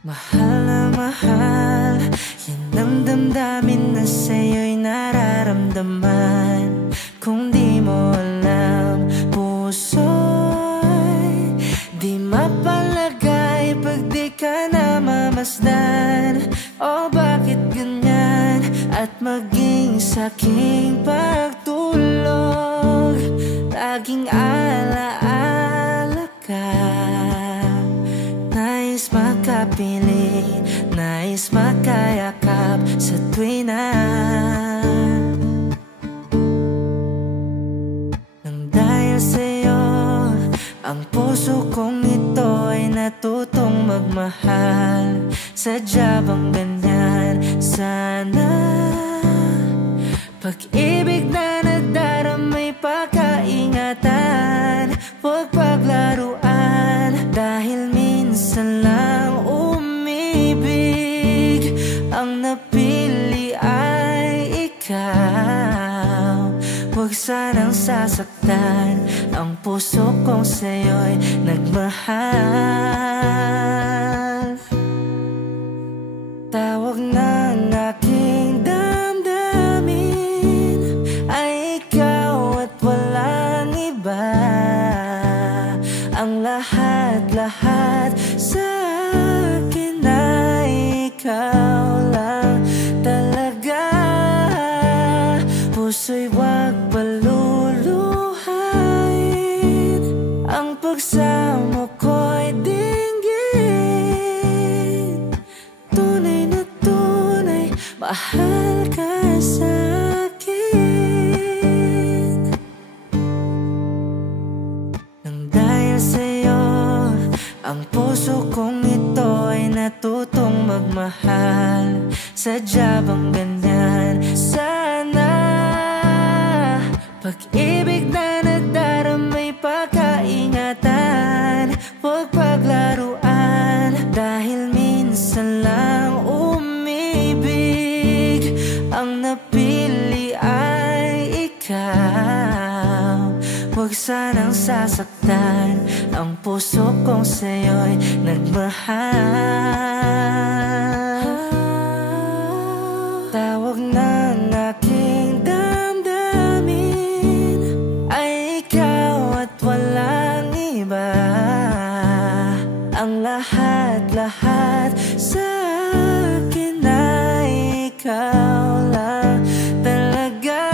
Mahal na mahal, yan ang damdamin na sa'yo'y nararamdaman. Kung di mo alam, puso'y di mapalagay pag di ka na mamasdan. O bakit ganyan? At maging sa'king pagtulog, laging alaala ka. Nais makapiling, nais makayakap sa tuwi na nang dahil sa'yo, ang puso kong ito ay natutong magmahal. Sadya bang ganyan? Sana pag-ibig na nadaramay pagkaingatan, huwag paglaruan. Dahil minsan lang umibig, ang napili ay ikaw. Huwag sanang sasaktan ang puso kong sa'yo'y nagmahal. Tawag ng aking damdamin ay ikaw at walang iba. Ang lahat-lahat sa akin ay ikaw lang talaga. Puso'y wag paluluhain, ang pagsamo ko'y dinggin. Tunay na tunay, mahal ka sa'kin. Nang dahil sa'yo, ang puso kong ito ay natutong magmahal. Sadya bang ganyan? Sana pag-ibig na nadaramay pagkaingatan, huwag paglaruan. Dahil minsan lang umibig, ang napili ay ikaw. Huwag sanang sasaktan ang puso kong sa'yo'y nagmahal. Tawag ng aking damdamin ay ikaw at walang iba. Ang lahat-lahat sa akin ay ikaw lang talaga.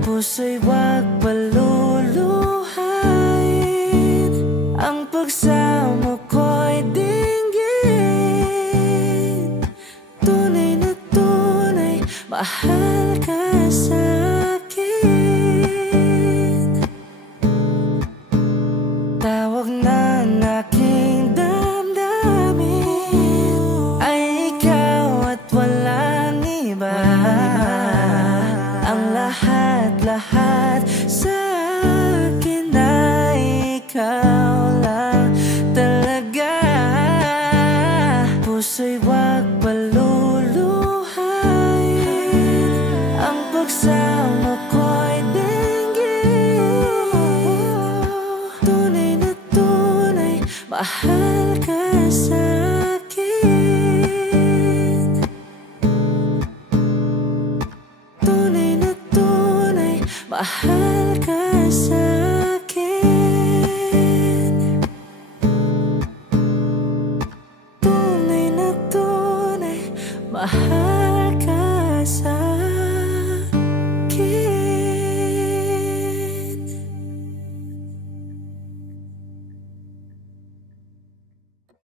Puso'y wag paluluhain, ang pagsamo ko'y dinggin. Tunay na tunay, mahal ka sa'kin. Tawag ng aking damdamin ay ikaw at walang iba. Ang lahat-lahat sa akin ay ikaw lang talaga. Puso'y wag paluluhain, ang pagsamo ko'y dinggin. Tunay na tunay, mahal ka sa'kin. Tunay na tunay, mahal ka sa'kin. Tunay na tunay, mahal